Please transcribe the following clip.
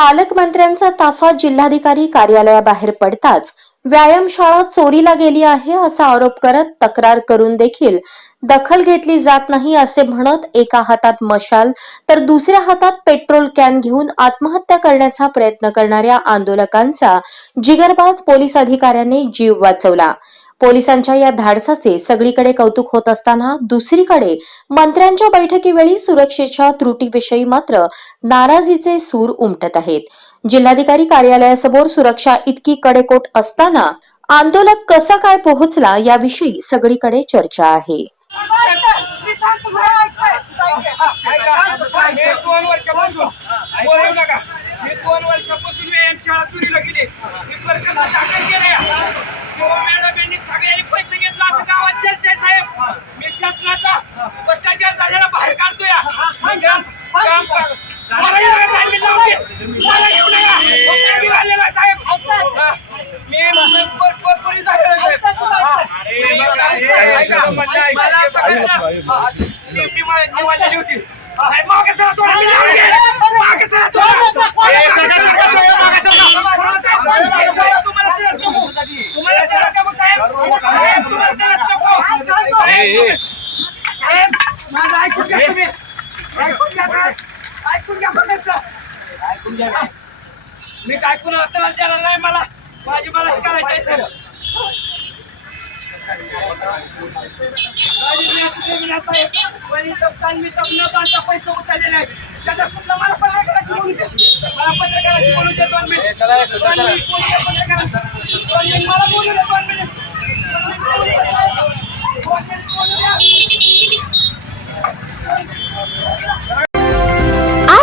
पालकमंत्र्यांचा ताफा जिल्हाधिकारी कार्यालयाबाहेर पडताच व्यायामशाळा चोरीला गेली आहे असा आरोप करत तक्रार करून देखील दखल घेतली जात नाही असे म्हणत एका हातात मशाल तर दुसऱ्या हातात पेट्रोल कॅन घेऊन आत्महत्या करण्याचा प्रयत्न करणाऱ्या आंदोलकांचा जिगरबाज पोलीस अधिकाऱ्यांनी जीव वाचवला. पोलिसांच्या या धाडसाचे सगळीकडे कौतुक होत असताना दुसरीकडे मंत्र्यांच्या बैठकीवेळी सुरक्षेच्या त्रुटीविषयी मात्र नाराजीचे सूर उमटत आहेत. जिल्हाधिकारी कार्यालयासमोर सुरक्षा इतकी कडेकोट असताना आंदोलक कसा काय पोहोचला याविषयी सगळीकडे चर्चा आहे. मी दोन वर्षापासून मी व्यायाम शाळा चोरीला गेले. मी प्रकरण दाखल केले शिवा मॅडम यांनी सगळ्यांनी पैसे घेतला असं गावात चर्चा आहे साहेब मी शासनाचा भ्रष्टाचार झालेला बाहेर काढतोय काम काम कर. मला येऊ नका साहेब, मी लावून घे. मला येऊ नका. मी वाढलेला आहे, साहेब हा. मी मी पर- पर- पोलीस झालेलो आहे, साहेब हा. मी बघा, हे ऐका. मला आता कळलं. हा. ती मी मा- निवडलेली होती मागे सरा थोडं. मागे सरा तुम्हाला. तुम्हाला साहेब. माझं ऐकून घ्या तुम्ही. ऐकून घ्या. ऐकून घ्या फक्त. ऐकून घ्या. मी काय कुणाला त्रास देणार नाही मला माझी मला हे करायचं आहे. पण बांधता पैसे उचललेले आहेत. त्याचा मला दे. मला पत्रकाराशी बोलू दे दोन मिनिट. दोन मिनिट बोलू दे पत्रकाराशी. दोन मिनिट मला बोलू दे दोन मिनिट. दोन मिनिट बोलू दे, साहेब. दोन मिनिट बोलू द्या.